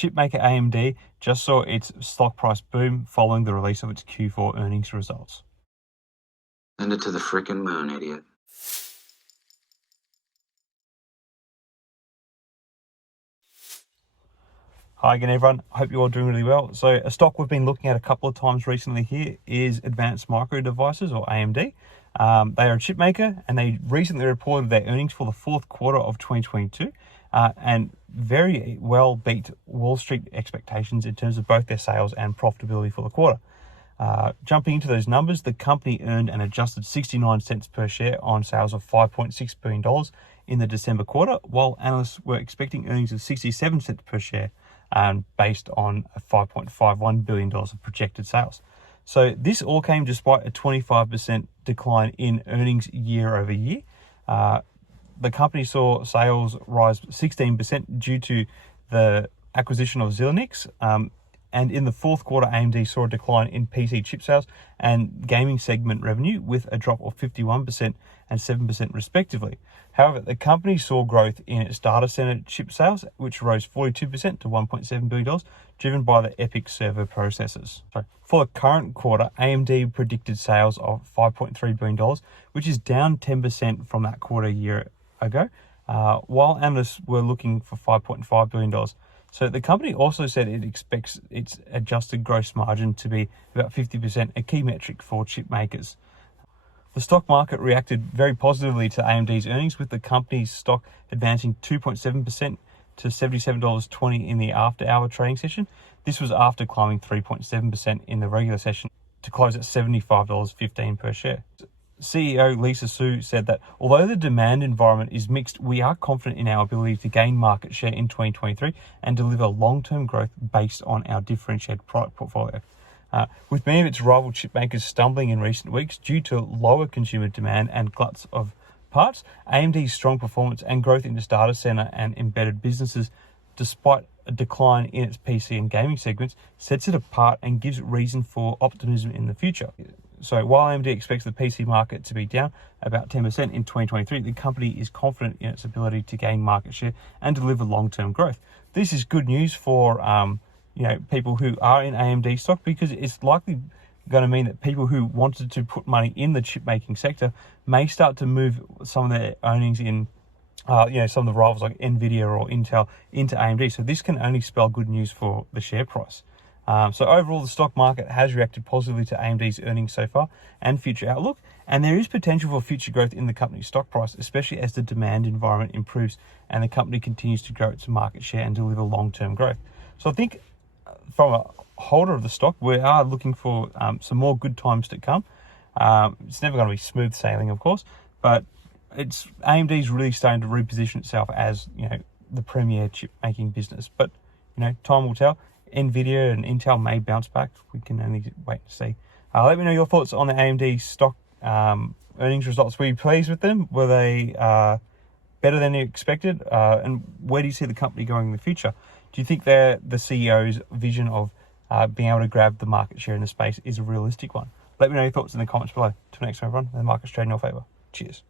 chipmaker AMD just saw its stock price boom following the release of its Q4 earnings results. Send it to the frickin' moon, idiot. Hi again, everyone. I hope you're all doing really well. So a stock we've been looking at a couple of times recently here is Advanced Micro Devices, or AMD. They are a chip maker, and they recently reported their earnings for the fourth quarter of 2022 and very well beat Wall Street expectations in terms of both their sales and profitability for the quarter. Jumping into those numbers, the company earned an adjusted 69 cents per share on sales of $5.6 billion in the December quarter, while analysts were expecting earnings of 67 cents per share based on a $5.51 billion of projected sales. So this all came despite a 25% decline in earnings year over year. The company saw sales rise 16% due to the acquisition of Xilinx. And in the fourth quarter, AMD saw a decline in PC chip sales and gaming segment revenue, with a drop of 51% and 7% respectively. However, the company saw growth in its data center chip sales, which rose 42% to $1.7 billion, driven by the EPYC server processors. So for the current quarter, AMD predicted sales of $5.3 billion, which is down 10% from that quarter a year ago, while analysts were looking for $5.5 billion. So the company also said it expects its adjusted gross margin to be about 50%, a key metric for chip makers. The stock market reacted very positively to AMD's earnings, with the company's stock advancing 2.7% to $77.20 in the after-hour trading session. This was after climbing 3.7% in the regular session to close at $75.15 per share. CEO Lisa Su said that although the demand environment is mixed, we are confident in our ability to gain market share in 2023 and deliver long-term growth based on our differentiated product portfolio. With many of its rival chip makers stumbling in recent weeks due to lower consumer demand and gluts of parts, AMD's strong performance and growth in its data center and embedded businesses, despite a decline in its PC and gaming segments, sets it apart and gives reason for optimism in the future. So while AMD expects the PC market to be down about 10% in 2023, the company is confident in its ability to gain market share and deliver long-term growth. This is good news for people who are in AMD stock, because it's likely going to mean that people who wanted to put money in the chip making sector may start to move some of their earnings in some of the rivals like Nvidia or Intel into AMD. So this can only spell good news for the share price. So overall, the stock market has reacted positively to AMD's earnings so far and future outlook, and there is potential for future growth in the company's stock price, especially as the demand environment improves and the company continues to grow its market share and deliver long-term growth. So I think from a holder of the stock, we are looking for some more good times to come. It's never going to be smooth sailing, of course, but AMD's really starting to reposition itself as the premier chip making business. But time will tell. Nvidia and Intel may bounce back. We can only wait to see. Let me know your thoughts on the AMD stock earnings results. Were you pleased with them? Were they better than you expected? And where do you see the company going in the future? Do you think the CEO's vision of being able to grab the market share in the space is a realistic one? Let me know your thoughts in the comments below. Till next time, everyone. The market's trading in your favor. Cheers.